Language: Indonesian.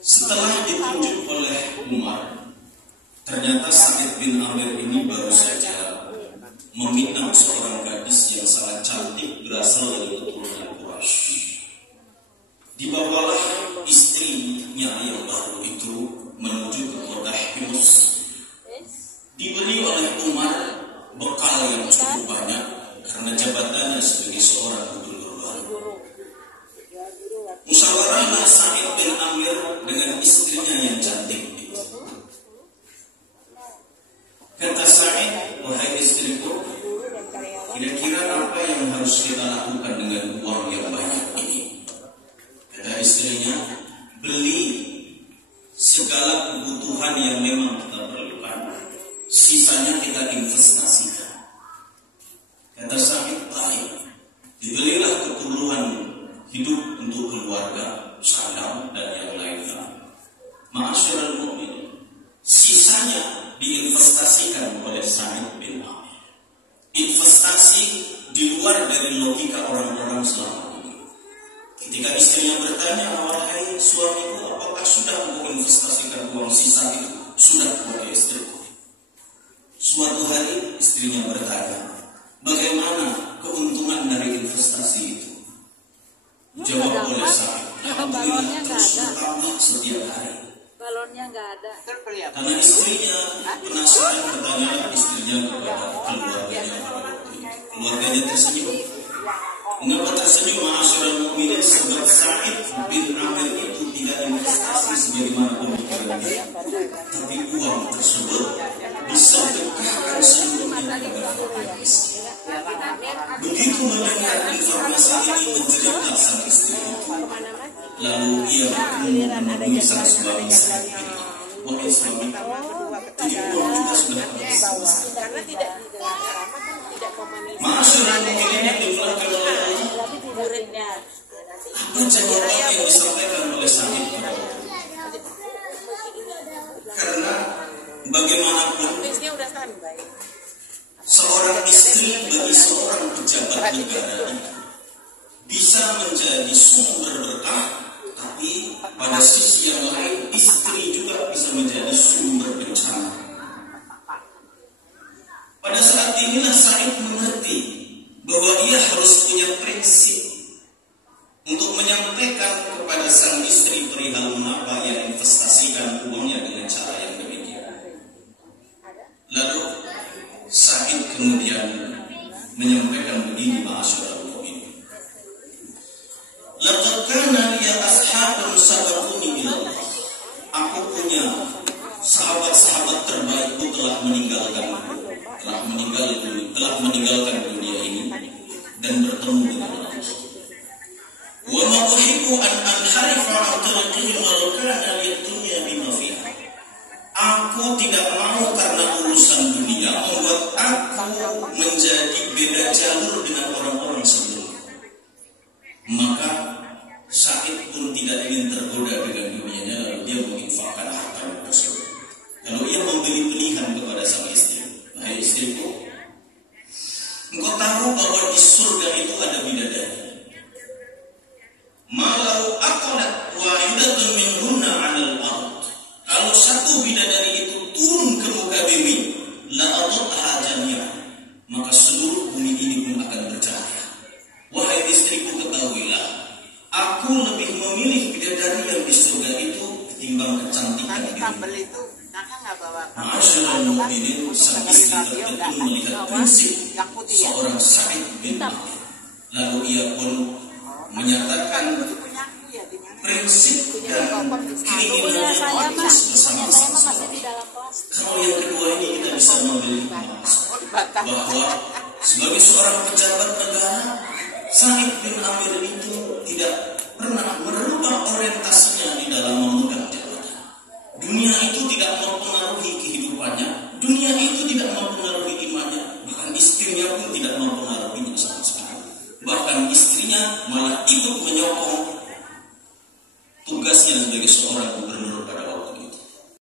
Setelah ditunjuk oleh Umar, ternyata Sa'id bin Amir ini baru saja meminang seorang gadis yang sangat cantik berasal dari keturunan Quraisy. Dibawalah istrinya yang baru itu menuju ke kota Hims. Diberi oleh Umar bekal yang cukup banyak karena jabatannya sebagai seorang gubernur baru. Musyawarahlah Sa'id bin Amir dengan istrinya yang cantik itu. Kata Sa'id, wahai istriku, kira-kira apa yang harus kita lakukan dengan uang yang banyak ini? Kata istrinya, beli segala kebutuhan yang memang kita perlukan, sisanya kita investasikan. Kata Sa'id, baik, dibelilah keperluan hidup untuk keluarga, sandang dan yang lainnya. Ma'asyiral mu'minin, sisanya diinvestasikan oleh Sa'id bin Amir. Investasi di luar dari logika orang-orang selama ini. Ketika istrinya bertanya, wahai suamiku, apakah sudah engkau investasikan uang sisa itu? Sudah, wahai istriku. Suatu hari istrinya bertanya, bagaimana keuntungan dari investasi itu? Jawab oleh Sa'id, alhamdulillah terus bertambah setiap hari. Balonnya nggak ada. Karena istrinya penasaran, bertanya istrinya kepada keluarganya tersenyum. Mengapa tersenyum? Ma'asyiral mu'minin, sebab Sa'id bin Amir itu tidak investasi sebagaimana pemikiran dia, tapi uang tersebut disedekahkan seluruhnya kepada orang miskin. Begitu mendengar informasi ini menjeritlah sang istri itu. Lalu ia menemui sang suami Sa'id bin Amir. Wahai suami, jadi uang juga sudah habis. Karena tidak Ma'asyiral mu'minin yang dimuliakan oleh Allah, apa jawaban yang disampaikan oleh Sa'id? Karena bagaimanapun seorang istri bagi seorang pejabat negara itu bisa menjadi sumber berkah, tapi pada sisi yang lain istri juga bisa menjadi sumber bencana. Pada saat inilah Sa'id mengerti bahwa ia harus punya prinsip untuk menyampaikan kepada sang istri perihal mengapa ia investasikan uangnya dengan cara yang demikian. Lalu Sa'id kemudian menyampaikan begini, ma'asyiral mu'minin. Laqad kana li ashabun sabaquni ila Allah. Aku punya sahabat-sahabat terbaikku telah meninggalkan dunia ini dan bertemu dengan Allah. Wa ma uhibbu an anharifa an tariqihim walau kana lid-dunya bima fiha. Aku tidak mau karena urusan dunia membuat aku menjadi beda jalur dengan orang-orang sebelumnya. Maka Sa'id pun tidak ingin tergoda dengan dunianya, lalu dia menginfakkan harta tersebut. Lalu ia memberi pilihan kepada sang istri, wahai istriku, engkau tahu bahwa di surga itu ada bidadari. Malau aqalat wahidatun minhunna 'alal ard. Kalau satu bidadari itu turun ke muka bumi, la adatha jami'an, maka seluruh bumi ini pun akan bercahaya. Wahai istriku, ketahuilah, aku lebih memilih bidadari yang di surga itu ketimbang kecantikan dirimu. Ma'asyiral mu'minin, sang istri tertegun melihat prinsip seorang Sa'id bin Amir. Lalu ia pun menyatakan prinsip dan keinginannya habis bersama-sama. Kalau yang kedua ini kita bisa mengambil bahwa sebagai seorang pejabat negara, Sa'id bin Amir itu tidak pernah merubah orientasinya di dalam memegang jabatan. Dunia itu tidak mempengaruhi kehidupannya, dunia itu tidak mempengaruhi imannya, bahkan istrinya pun tidak mempengaruhinya sama sekali. Bahkan istrinya malah ikut menyokong tugasnya sebagai seorang